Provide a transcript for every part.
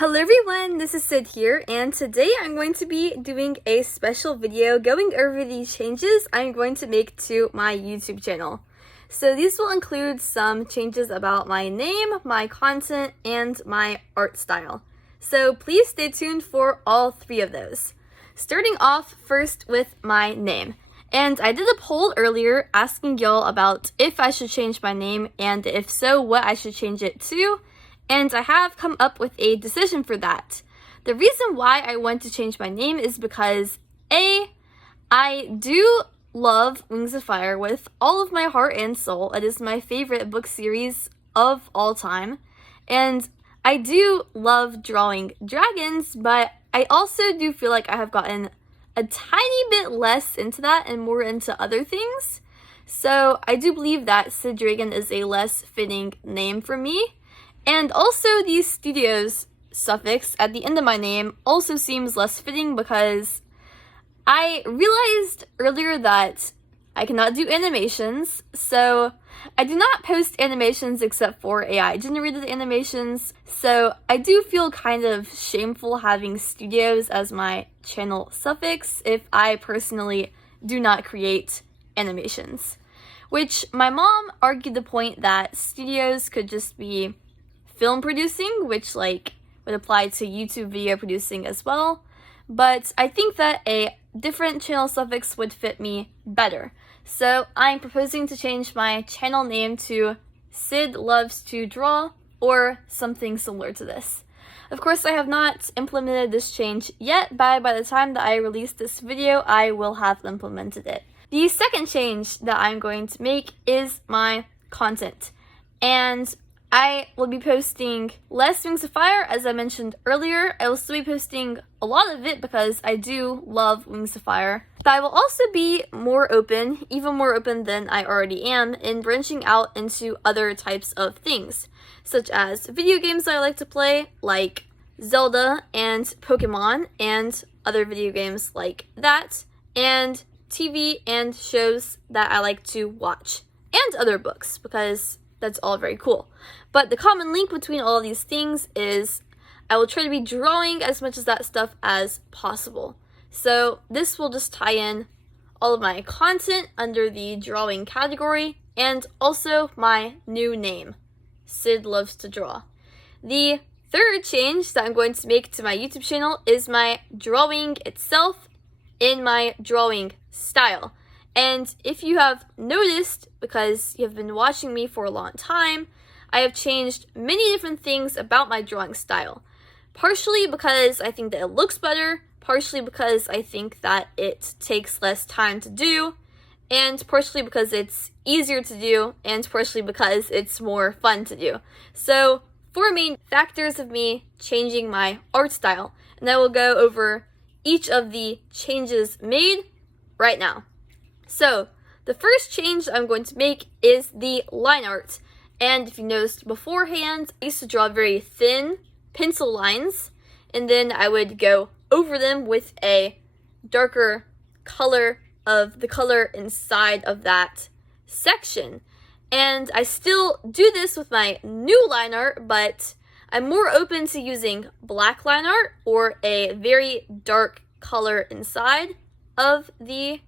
Hello everyone, this is Sid here, and today I'm going to be doing a special video going over the changes I'm going to make to my YouTube channel. So these will include some changes about my name, my content, and my art style. So please stay tuned for all three of those. Starting off first with my name. And I did a poll earlier asking y'all about if I should change my name, and if so, what I should change it to. And I have come up with a decision for that. The reason why I want to change my name is because A, I do love Wings of Fire with all of my heart and soul. It is my favorite book series of all time. And I do love drawing dragons, but I also do feel like I have gotten a tiny bit less into that and more into other things. So I do believe that SydDraegon is a less fitting name for me. And also the studios suffix at the end of my name also seems less fitting because I realized earlier that I cannot do animations, so I do not post animations except for AI generated animations, so I do feel kind of shameful having studios as my channel suffix if I personally do not create animations. Which my mom argued the point that studios could just be film producing, which would apply to YouTube video producing as well, but I think that a different channel suffix would fit me better. So I'm proposing to change my channel name to Sid Loves to Draw or something similar to this. Of course, I have not implemented this change yet, but by the time that I release this video, I will have implemented it. The second change that I'm going to make is my content, and I will be posting less Wings of Fire, as I mentioned earlier. I will still be posting a lot of it because I do love Wings of Fire. But I will also be more open, even more open than I already am, in branching out into other types of things, such as video games that I like to play, like Zelda and Pokemon, and other video games like that, and TV and shows that I like to watch, and other books, because that's all very cool. But the common link between all of these things is I will try to be drawing as much of that stuff as possible. So this will just tie in all of my content under the drawing category and also my new name, Sid Loves to Draw. The third change that I'm going to make to my YouTube channel is my drawing itself in my drawing style. And if you have noticed, because you have been watching me for a long time, I have changed many different things about my drawing style. Partially because I think that it looks better, partially because I think that it takes less time to do, and partially because it's easier to do, and partially because it's more fun to do. So, four main factors of me changing my art style, and I will go over each of the changes made right now. So, the first change I'm going to make is the line art. And if you noticed beforehand, I used to draw very thin pencil lines, and then I would go over them with a darker color of the color inside of that section. And I still do this with my new line art, but I'm more open to using black line art or a very dark color inside of the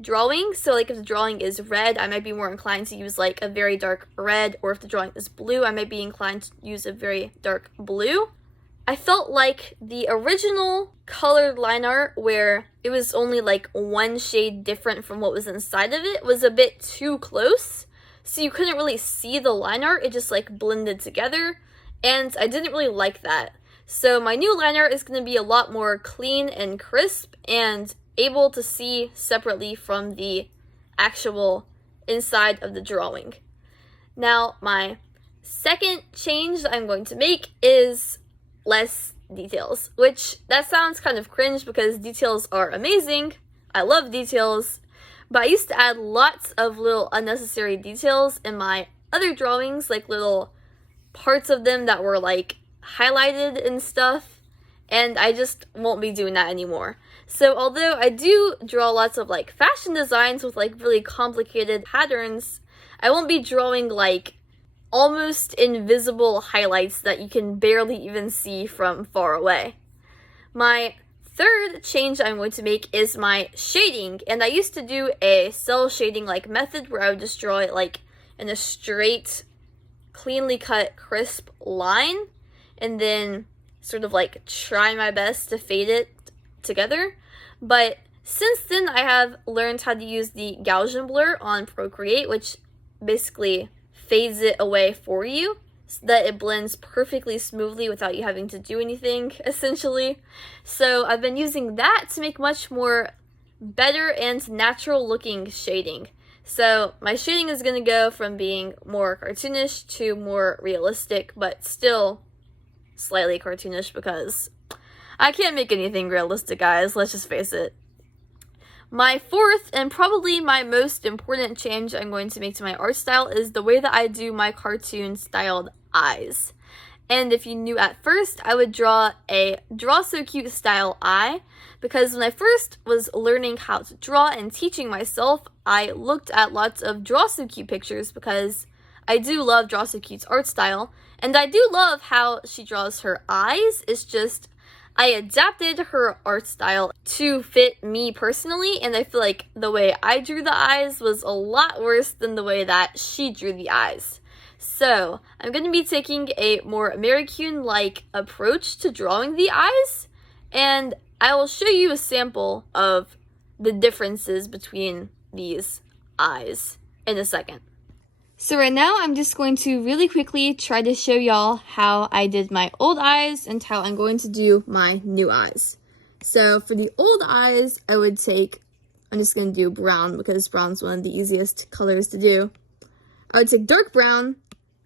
drawing. So if the drawing is red, I might be more inclined to use a very dark red, or if the drawing is blue, I might be inclined to use a very dark blue. I felt like the original colored line art, where it was only one shade different from what was inside of it, was a bit too close, so you couldn't really see the line art. It just blended together, and I didn't really like that. So my new line art is going to be a lot more clean and crisp and able to see separately from the actual inside of the drawing. Now, my second change that I'm going to make is less details, which that sounds kind of cringe because details are amazing. I love details, but I used to add lots of little unnecessary details in my other drawings, little parts of them that were highlighted and stuff, and I just won't be doing that anymore. So although I do draw lots of fashion designs with really complicated patterns, I won't be drawing almost invisible highlights that you can barely even see from far away. My third change I'm going to make is my shading, and I used to do a cell shading like method where I would just draw it like in a straight, cleanly cut, crisp line, and then sort of like try my best to fade it together. But since then, I have learned how to use the Gaussian blur on Procreate, which basically fades it away for you so that it blends perfectly smoothly without you having to do anything, essentially. So I've been using that to make much more better and natural looking shading. So my shading is going to go from being more cartoonish to more realistic, but still slightly cartoonish because I can't make anything realistic, guys, let's just face it. My fourth and probably my most important change I'm going to make to my art style is the way that I do my cartoon styled eyes. And if you knew at first, I would draw a DrawSoCute style eye, because when I first was learning how to draw and teaching myself, I looked at lots of DrawSoCute pictures because I do love DrawSoCute's art style, and I do love how she draws her eyes. It's just I adapted her art style to fit me personally, and I feel like the way I drew the eyes was a lot worse than the way that she drew the eyes. So I'm going to be taking a more Marikyuun-like approach to drawing the eyes, and I will show you a sample of the differences between these eyes in a second. So right now, I'm just going to really quickly try to show y'all how I did my old eyes and how I'm going to do my new eyes. So for the old eyes, I'm just going to do brown because brown's one of the easiest colors to do. I would take dark brown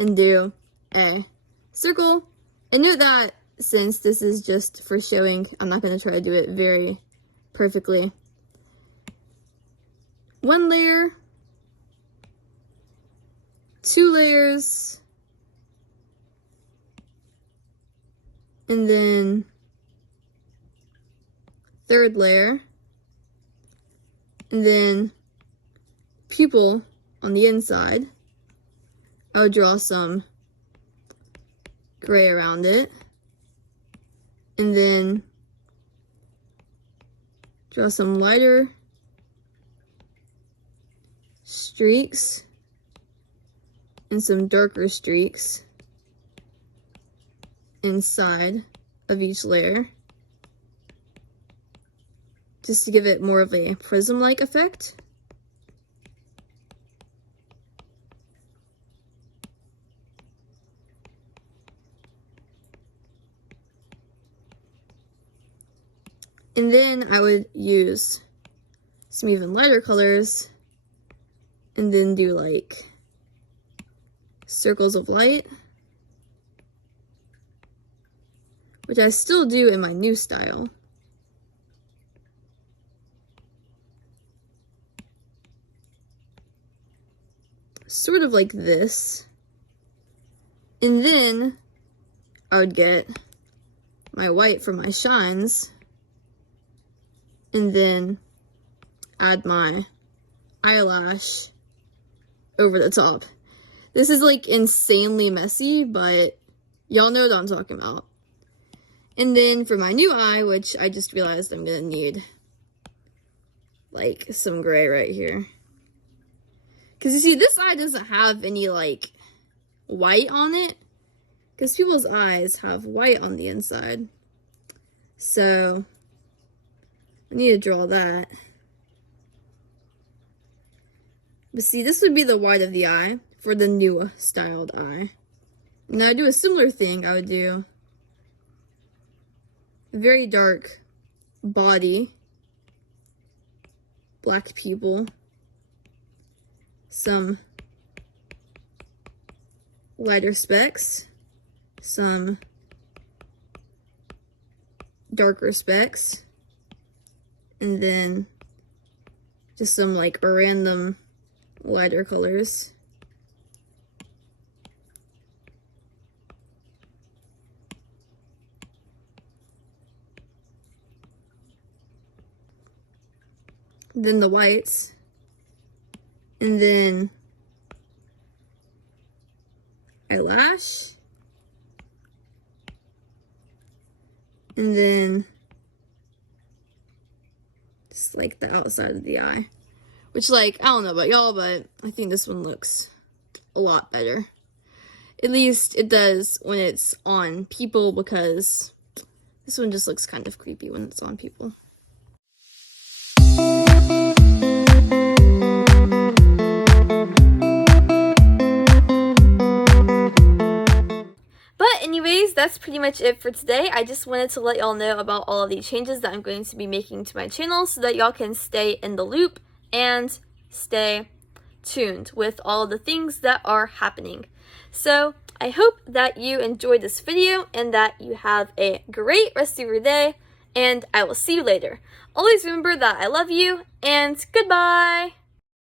and do a circle. And note that since this is just for showing, I'm not going to try to do it very perfectly. One layer. 2 layers, and then 3rd layer, and then pupil on the inside. I would draw some gray around it, and then draw some lighter streaks and some darker streaks inside of each layer, just to give it more of a prism-like effect. And then I would use some even lighter colors and then do like circles of light, which I still do in my new style. Sort of like this. And then I would get my white for my shines, and then add my eyelash over the top. This is like insanely messy, but y'all know what I'm talking about. And then for my new eye, which I just realized I'm gonna need like some gray right here. Cause you see, this eye doesn't have any like white on it, because people's eyes have white on the inside. So I need to draw that. But see, this would be the white of the eye for the new styled eye. And I do a similar thing. I would do a very dark body, black pupil, some lighter specks, some darker specks, and then just some like random lighter colors. Then the whites, and then eyelash. And then just like the outside of the eye. Which, like, I don't know about y'all, but I think this one looks a lot better. At least it does when it's on people, because this one just looks kind of creepy when it's on people. But anyways, that's pretty much it for today. I just wanted to let y'all know about all of the changes that I'm going to be making to my channel so that y'all can stay in the loop and stay tuned with all of the things that are happening. So I hope that you enjoyed this video and that you have a great rest of your day, and I will see you later. Always remember that I love you, and goodbye!